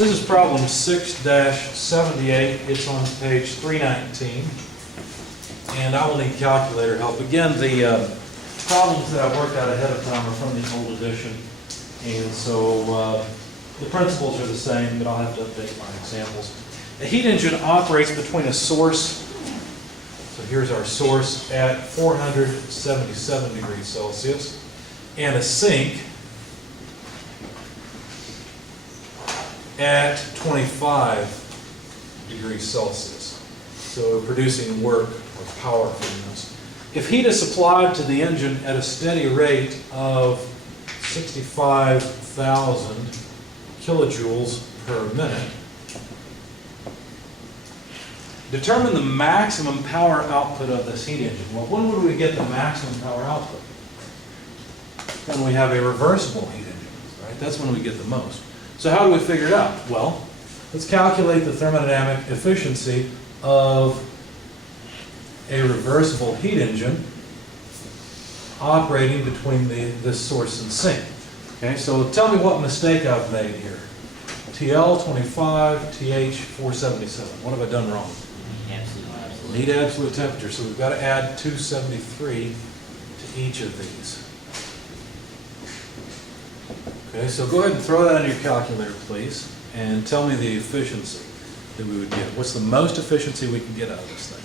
This is problem 6-78. It's on page 319. And I will need calculator help. Again, the problems that I worked out ahead of time are from the old edition. And so the principles are the same, but I'll have to update my examples. A heat engine operates between a source, so here's our source, at 477 degrees Celsius, and a sink at 25 degrees Celsius. So producing work or power from this. If heat is supplied to the engine at a steady rate of 65,000 kilojoules per minute, determine the maximum power output of this heat engine. Well, when would we get the maximum power output? When we have a reversible heat engine, right? That's when we get the most. So how do we figure it out? Well, let's calculate the thermodynamic efficiency of a reversible heat engine operating between this source and sink. Okay, so tell me what mistake I've made here. TL25, TH477. What have I done wrong? Need absolute temperature, so we've got to add 273 to each of these. Okay, so go ahead and throw that in your calculator, please, and tell me the efficiency that we would get. What's the most efficiency we can get out of this thing?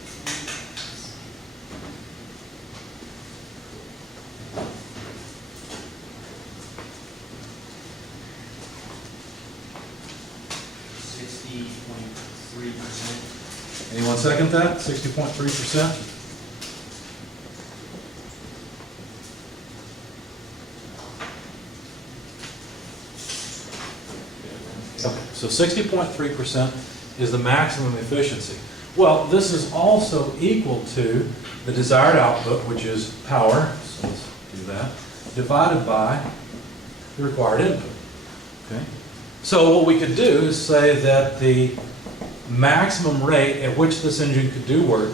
Anyone second that? 60.3%? Okay, so 60.3% is the maximum efficiency. Well, this is also equal to the desired output, which is power, so let's do that, divided by the required input. Okay? So what we could do is say that the maximum rate at which this engine could do work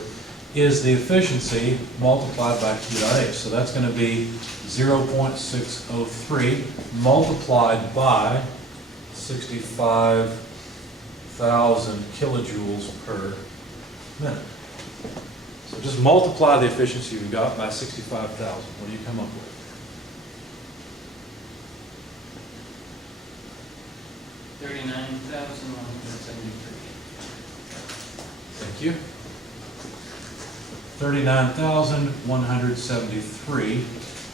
is the efficiency multiplied by Q dot H. So that's going to be 0.603 multiplied by 65,000 kilojoules per minute. So just multiply the efficiency you got by 65,000. What do you come up with? $39,173. Thank you. 39,173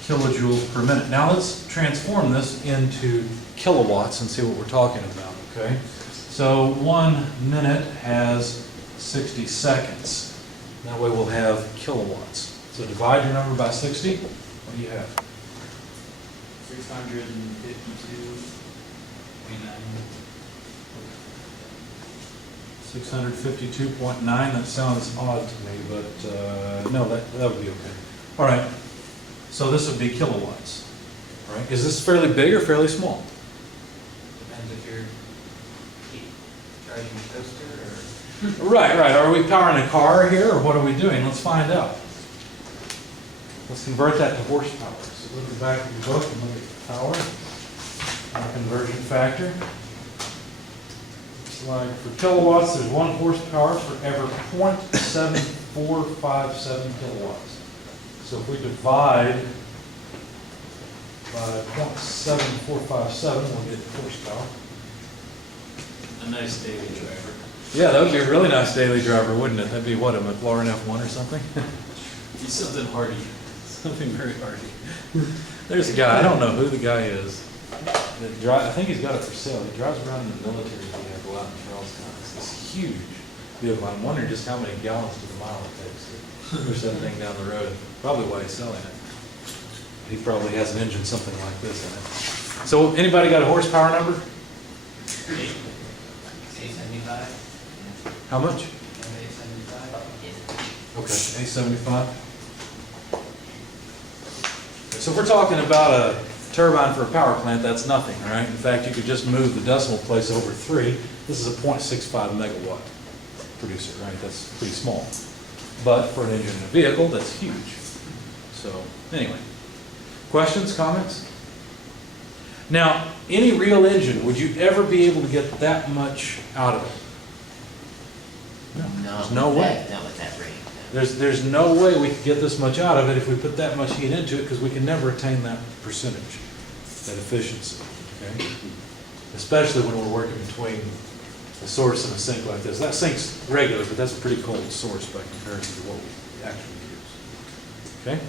kilojoules per minute. Now let's transform this into kilowatts and see what we're talking about, okay? So 1 minute has 60 seconds. That way we'll have kilowatts. So divide your number by 60. What do you have? 652.9. That sounds odd to me, but no, that would be okay. All right. So this would be kilowatts. All right. Is this fairly big or fairly small? Depends if you're charging a toaster or... Right. Are we powering a car here, or what are we doing? Let's find out. Let's convert that to horsepower. So look at the back of your book and look at the power. Our conversion factor. Like for kilowatts, there's 1 horsepower for every 0.7457 kilowatts. So if we divide by 0.7457, we'll get horsepower. A nice daily driver. Yeah, that would be a really nice daily driver, wouldn't it? That'd be what, a McLaren F1 or something? Be something hardy. Something very hardy. There's a guy, I don't know who the guy is. I think he's got it for sale. He drives around in the military. Out in Charleston. It's this huge vehicle. I'm wondering just how many gallons to the mile it takes to push that thing down the road. Probably why he's selling it. He probably has an engine something like this in it. So anybody got a horsepower number? 875. How much? 875. Okay, 875. So if we're talking about a turbine for a power plant, that's nothing, all right? In fact, you could just move the decimal place over 3. This is a 0.65 megawatt producer, right? That's pretty small. But for an engine in a vehicle, that's huge. So anyway, questions, comments? Now, any real engine, would you ever be able to get that much out of it? There's no way. Not with that rate. There's no way we could get this much out of it if we put that much heat into it, because we can never attain that percentage, that efficiency, okay? Especially when we're working between a source and a sink like this. That sink's regular, but that's a pretty cold source by comparison to what we actually use, okay?